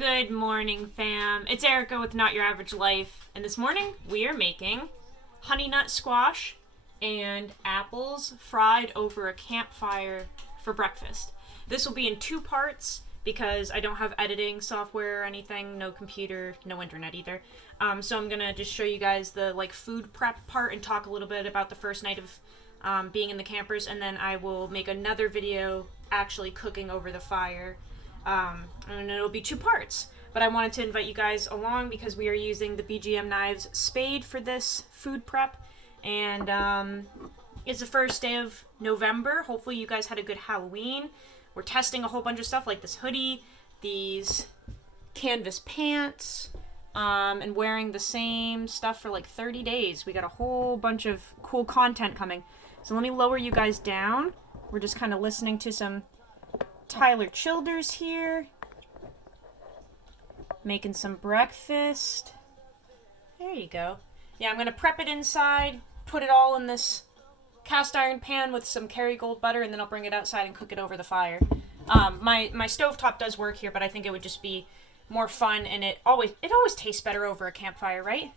Good morning, fam. It's Erica with Not Your Average Life, and this morning we are making honey nut squash and apples fried over a campfire for breakfast. This will be in two parts because I don't have editing software or anything, no computer, no internet either. So I'm gonna just show you guys the food prep part and talk a little bit about the first night of being in the campers, and then I will make another video actually cooking over the fire. And it'll be two parts, but I wanted to invite you guys along because we are using the BGM Knives Spade for this food prep, and it's the first day of November. Hopefully you guys had a good Halloween. We're testing a whole bunch of stuff like this hoodie, these canvas pants, and wearing the same stuff for like 30 days. We got a whole bunch of cool content coming. So let me lower you guys down. We're just kind of listening to some Tyler Childers here, making some breakfast. There you go. Yeah, I'm gonna prep it inside, put it all in this cast iron pan with some Kerrygold butter, and then I'll bring it outside and cook it over the fire. My stovetop does work here, but I think it would just be more fun, and it always tastes better over a campfire, right?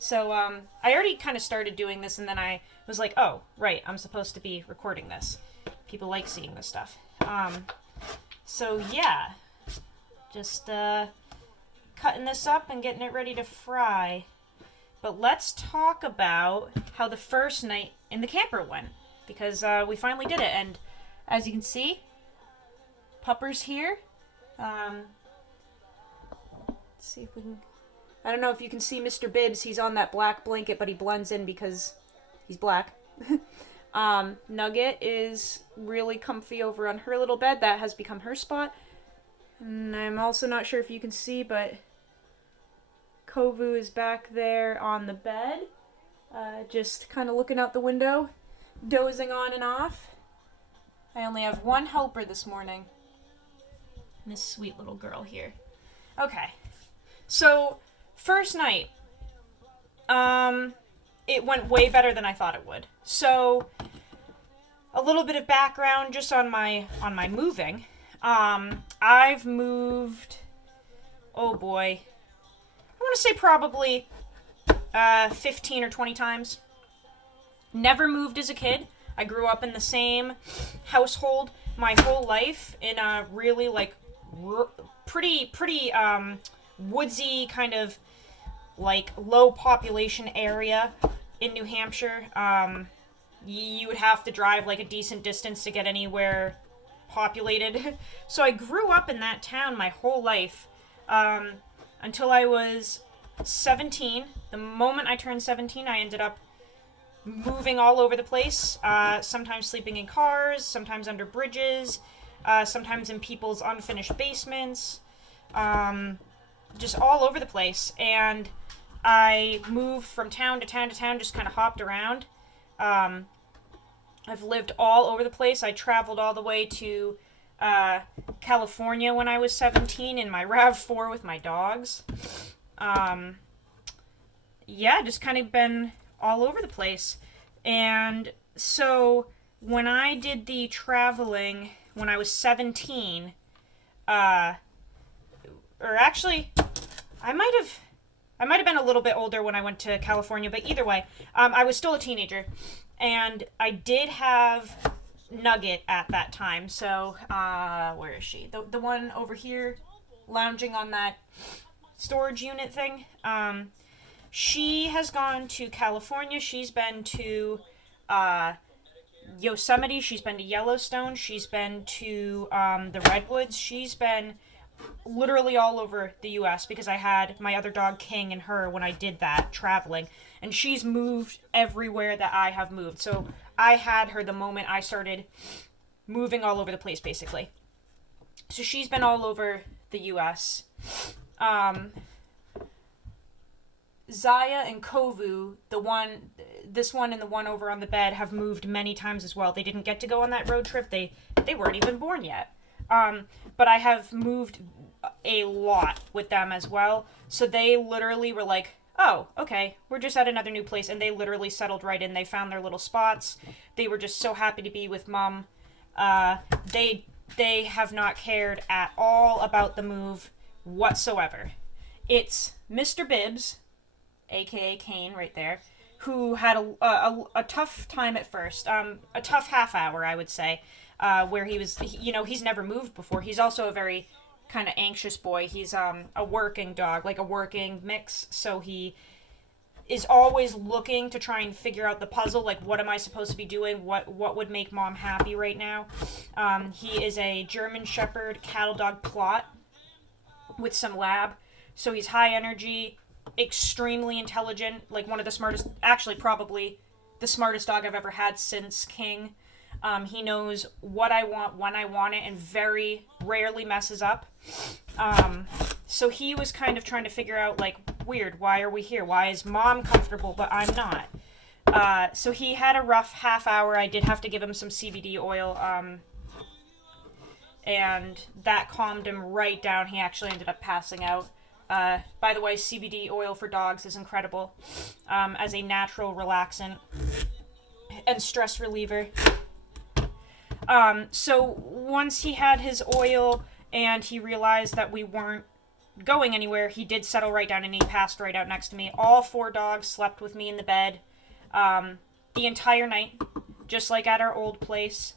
So I already kind of started doing this, and then I was like, oh, right, I'm supposed to be recording this. People like seeing this stuff. So yeah, just cutting this up and getting it ready to fry. But let's talk about how the first night in the camper went, because we finally did it. And as you can see, Pupper's here. Let's see if we can... I don't know if you can see Mr. Bibbs. He's on that black blanket, but he blends in because he's black. Nugget is really comfy over on her little bed. That has become her spot. And I'm also not sure if you can see, but Kovu is back there on the bed, just kind of looking out the window, dozing on and off. I only have one helper this morning. This sweet little girl here. Okay, so first night, it went way better than I thought it would. So, a little bit of background just on my moving. I've moved, oh boy, I want to say probably 15 or 20 times. Never moved as a kid. I grew up in the same household my whole life in a really pretty woodsy kind of low population area in New Hampshire. You would have to drive a decent distance to get anywhere populated. So I grew up in that town my whole life until I was 17. The moment I turned 17, I ended up moving all over the place, sometimes sleeping in cars, sometimes under bridges, sometimes in people's unfinished basements, just all over the place. And I moved from town to town to town, just kind of hopped around. I've lived all over the place. I traveled all the way to California when I was 17 in my RAV4 with my dogs. Yeah, just kind of been all over the place. And so when I did the traveling when I was 17, or actually, I might have been a little bit older when I went to California, but either way, I was still a teenager, and I did have Nugget at that time. So, where is she? The one over here, lounging on that storage unit thing. She has gone to California. She's been to Yosemite. She's been to Yellowstone. She's been to the Redwoods. She's been literally all over the U.S. because I had my other dog King and her when I did that traveling, and she's moved everywhere that I have moved. So I had her the moment I started moving all over the place, basically. So she's been all over the U.S. Zaya and Kovu, this one and the one over on the bed, have moved many times as well. They didn't get to go on that road trip. They weren't even born yet. But I have moved a lot with them as well. So they literally were like, oh, okay, we're just at another new place. And they literally settled right in. They found their little spots. They were just so happy to be with Mom. They have not cared at all about the move whatsoever. It's Mr. Bibbs, aka Kane, right there, who had a tough time at first, a tough half hour, I would say, where he's never moved before. He's also a very kind of anxious boy. He's a working dog, like a working mix, so he is always looking to try and figure out the puzzle, like what am I supposed to be doing, what would make mom happy right now. He is a German Shepherd cattle dog plot with some lab, so he's high energy, extremely intelligent, like one of the smartest, actually probably the smartest dog I've ever had since King. He knows what I want, when I want it, and very rarely messes up. So he was kind of trying to figure out, like, weird, why are we here? Why is mom comfortable, but I'm not? So he had a rough half hour. I did have to give him some CBD oil, and that calmed him right down. He actually ended up passing out. By the way, CBD oil for dogs is incredible, as a natural relaxant and stress reliever. So once he had his oil and he realized that we weren't going anywhere, he did settle right down and he passed right out next to me. All 4 dogs slept with me in the bed the entire night, just like at our old place.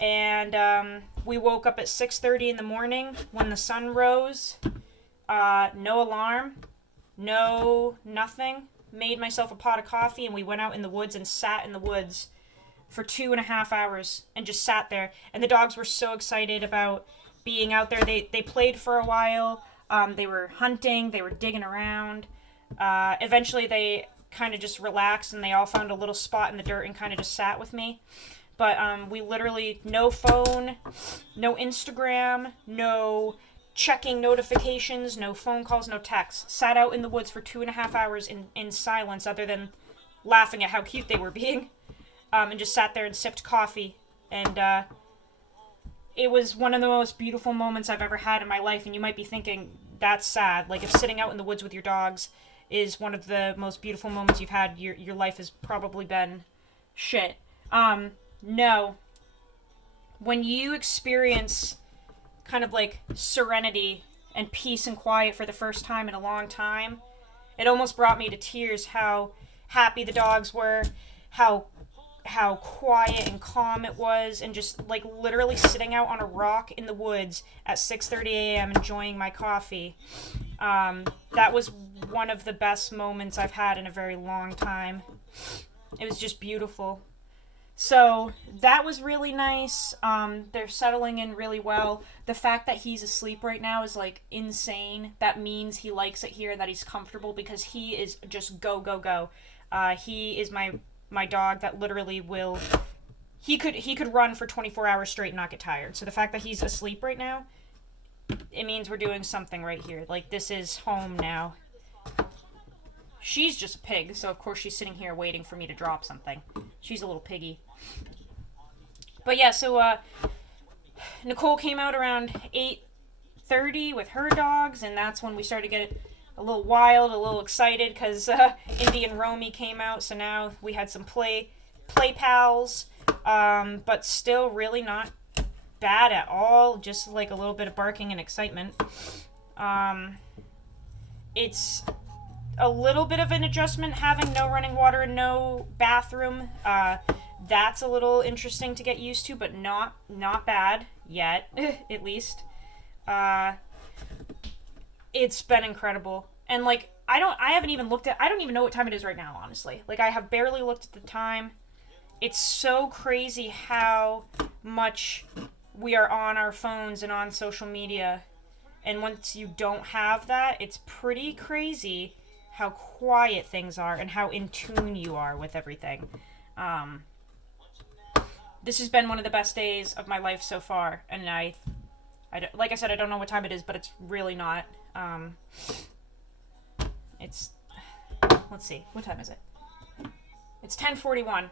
And we woke up at 6:30 in the morning when the sun rose. No alarm, no nothing. Made myself a pot of coffee and we went out in the woods and sat in the woods for 2.5 hours and just sat there. And the dogs were so excited about being out there. They played for a while. They were hunting. They were digging around. Eventually they kind of just relaxed and they all found a little spot in the dirt and kind of just sat with me. But we literally, no phone, no Instagram, no checking notifications, no phone calls, no texts. Sat out in the woods for 2.5 hours in silence, other than laughing at how cute they were being. And just sat there and sipped coffee. And it was one of the most beautiful moments I've ever had in my life. And you might be thinking, that's sad. Like, if sitting out in the woods with your dogs is one of the most beautiful moments you've had, your life has probably been shit. No. When you experience kind of like serenity and peace and quiet for the first time in a long time, it almost brought me to tears how happy the dogs were, how quiet and calm it was, and just like literally sitting out on a rock in the woods at 6:30 a.m. enjoying my coffee. That was one of the best moments I've had in a very long time. It was just beautiful. So that was really nice. They're settling in really well. The fact that he's asleep right now is like insane. That means he likes it here, that he's comfortable, because he is just go, go, go. He is my dog that literally will, he could run for 24 hours straight and not get tired. So the fact that he's asleep right now, it means we're doing something right here. Like, this is home now. She's just a pig, so of course she's sitting here waiting for me to drop something. She's a little piggy. But yeah, so Nicole came out around 8:30 with her dogs, and that's when we started to get a little wild, a little excited, because Indian Romy came out, so now we had some play pals, but still really not bad at all, just like a little bit of barking and excitement. It's a little bit of an adjustment having no running water and no bathroom. That's a little interesting to get used to, but not bad yet, at least. It's been incredible. And like, I don't even know what time it is right now, honestly. Like, I have barely looked at the time. It's so crazy how much we are on our phones and on social media. And once you don't have that, it's pretty crazy how quiet things are and how in tune you are with everything. This has been one of the best days of my life so far, and I like I said, I don't know what time it is, but it's really not. It's, let's see, what time is it? It's 10:41,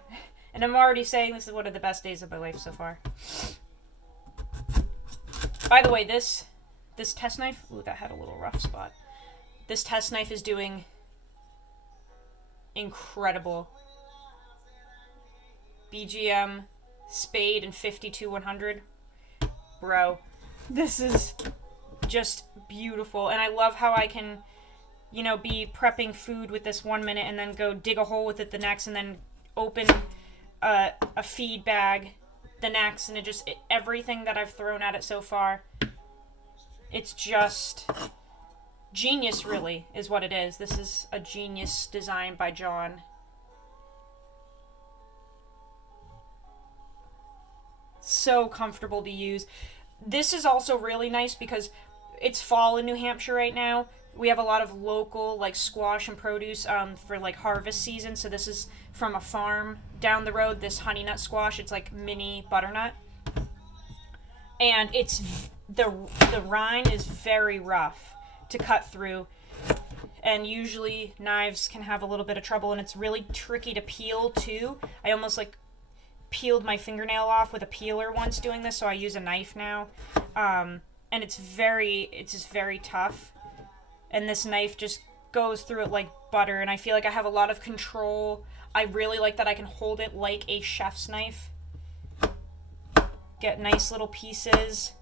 and I'm already saying this is one of the best days of my life so far. By the way, this test knife, ooh, that had a little rough spot. This test knife is doing incredible. BGM Spade and 52-100. Bro, this is just beautiful. And I love how I can, you know, be prepping food with this 1 minute and then go dig a hole with it the next, and then open a feed bag the next, and everything that I've thrown at it so far, it's just genius, really, is what it is. This is a genius design by John. So comfortable to use. This is also really nice because it's fall in New Hampshire right now. We have a lot of local, like, squash and produce for, like, harvest season. So this is from a farm down the road, this honey nut squash. It's like mini butternut. And it's the rind is very rough to cut through. And usually knives can have a little bit of trouble, and it's really tricky to peel too. I almost, like, peeled my fingernail off with a peeler once doing this, so I use a knife now. And it's just very tough. And this knife just goes through it like butter, and I feel like I have a lot of control. I really like that I can hold it like a chef's knife. Get nice little pieces.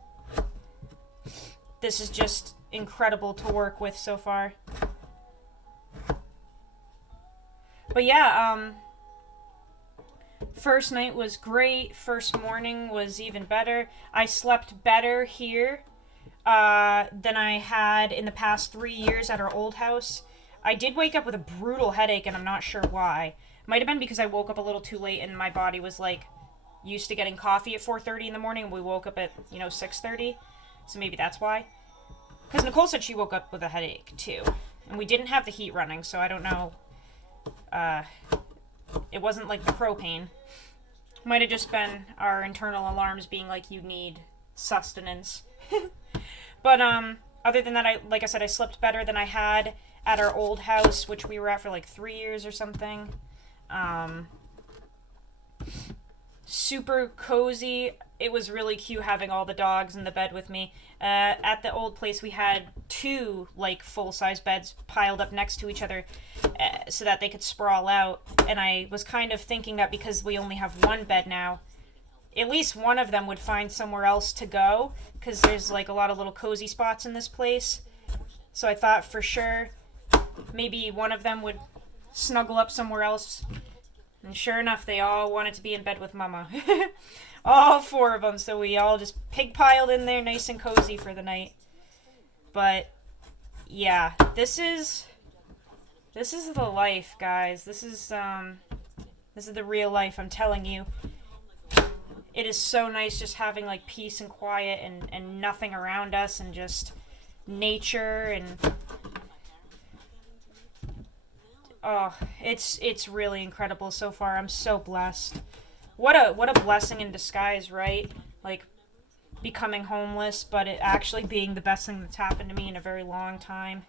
This is just incredible to work with so far. But yeah, first night was great. First morning was even better. I slept better here than I had in the past 3 years at our old house. I did wake up with a brutal headache, and I'm not sure why. Might have been because I woke up a little too late, and my body was, like, used to getting coffee at 4:30 in the morning, and we woke up at, 6:30. So maybe that's why. Because Nicole said she woke up with a headache, too. And we didn't have the heat running, so I don't know. It wasn't, like, the propane. Might have just been our internal alarms being like, you need sustenance. But, other than that, like I said, I slept better than I had at our old house, which we were at for, like, 3 years or something. Super cozy. It was really cute having all the dogs in the bed with me. At the old place, we had 2, like, full-size beds piled up next to each other so that they could sprawl out. And I was kind of thinking that because we only have 1 bed now, at least one of them would find somewhere else to go, because there's, like, a lot of little cozy spots in this place. So I thought for sure maybe one of them would snuggle up somewhere else. And sure enough, they all wanted to be in bed with Mama. All 4 of them, so we all just pig-piled in there nice and cozy for the night. But, yeah, this is the life, guys. This is the real life, I'm telling you. It is so nice just having, like, peace and quiet and nothing around us, and just nature, and oh, it's really incredible so far. I'm so blessed. What a blessing in disguise, right? Like, becoming homeless, but it actually being the best thing that's happened to me in a very long time.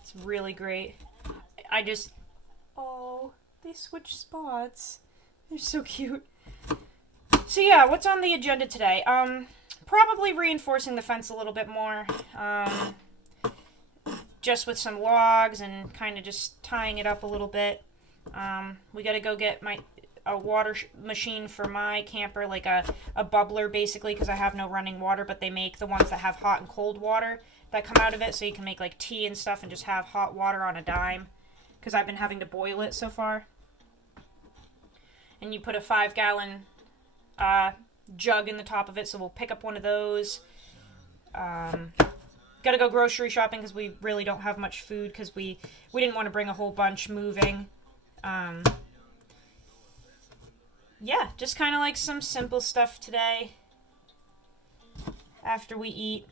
It's really great. Oh, they switched spots. They're so cute. So yeah, what's on the agenda today? Probably reinforcing the fence a little bit more. Just with some logs and kind of just tying it up a little bit. We gotta go get a water machine for my camper, like a bubbler basically, because I have no running water, but they make the ones that have hot and cold water that come out of it, so you can make, like, tea and stuff and just have hot water on a dime, because I've been having to boil it so far. And you put a 5-gallon jug in the top of it, so we'll pick up one of those. Gotta go grocery shopping because we really don't have much food, because we didn't want to bring a whole bunch moving. Yeah, just kind of like some simple stuff today after we eat.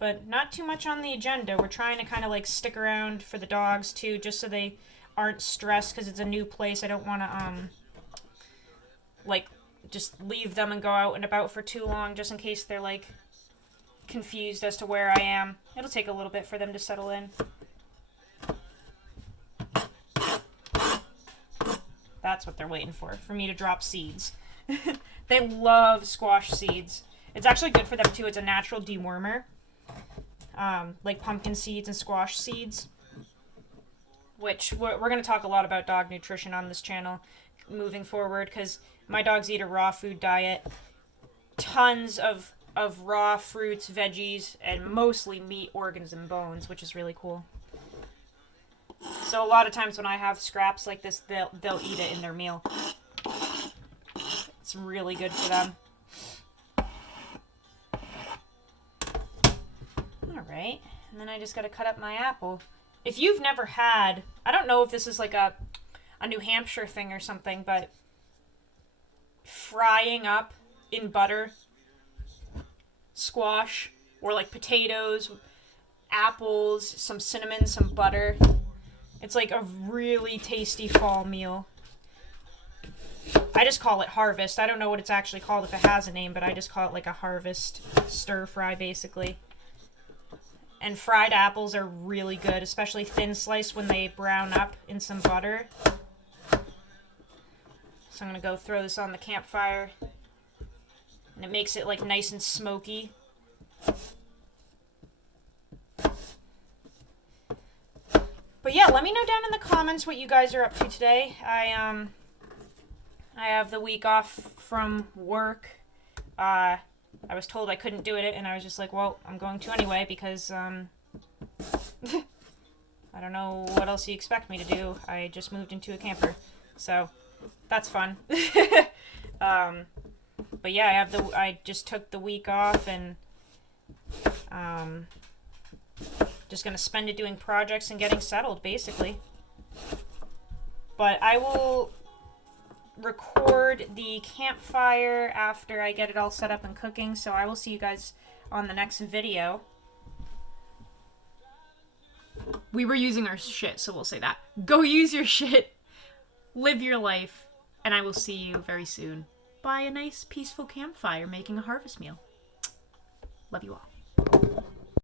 But not too much on the agenda. We're trying to kind of, like, stick around for the dogs too, just so they aren't stressed, because it's a new place. I don't want to like, just leave them and go out and about for too long, just in case they're, like, confused as to where I am. It'll take a little bit for them to settle in. That's what they're waiting for me to drop seeds. They love squash seeds. It's actually good for them too. It's a natural dewormer. Like pumpkin seeds and squash seeds. Which we're going to talk a lot about dog nutrition on this channel moving forward, because My dogs eat a raw food diet. Tons of raw fruits, veggies, and mostly meat, organs, and bones, which is really cool. So a lot of times when I have scraps like this, they'll eat it in their meal. It's really good for them. Alright, and then I just gotta cut up my apple. If you've never had, I don't know if this is like a New Hampshire thing or something, but frying up in butter squash or like potatoes, apples, some cinnamon, some butter. It's like a really tasty fall meal. I just call it harvest. I don't know what it's actually called if it has a name, but I just call it like a harvest stir fry basically. And fried apples are really good, especially thin sliced when they brown up in some butter. So I'm gonna go throw this on the campfire. And it makes it like nice and smoky. But yeah, let me know down in the comments what you guys are up to today. I have the week off from work. I was told I couldn't do it, and I was just like, well, I'm going to anyway because I don't know what else you expect me to do. I just moved into a camper, so that's fun. But yeah, I just took the week off and just gonna spend it doing projects and getting settled, basically. But I will record the campfire after I get it all set up and cooking, so I will see you guys on the next video. We were using our shit, so we'll say that. Go use your shit, live your life, and I will see you very soon by a nice peaceful campfire making a harvest meal. Love you all.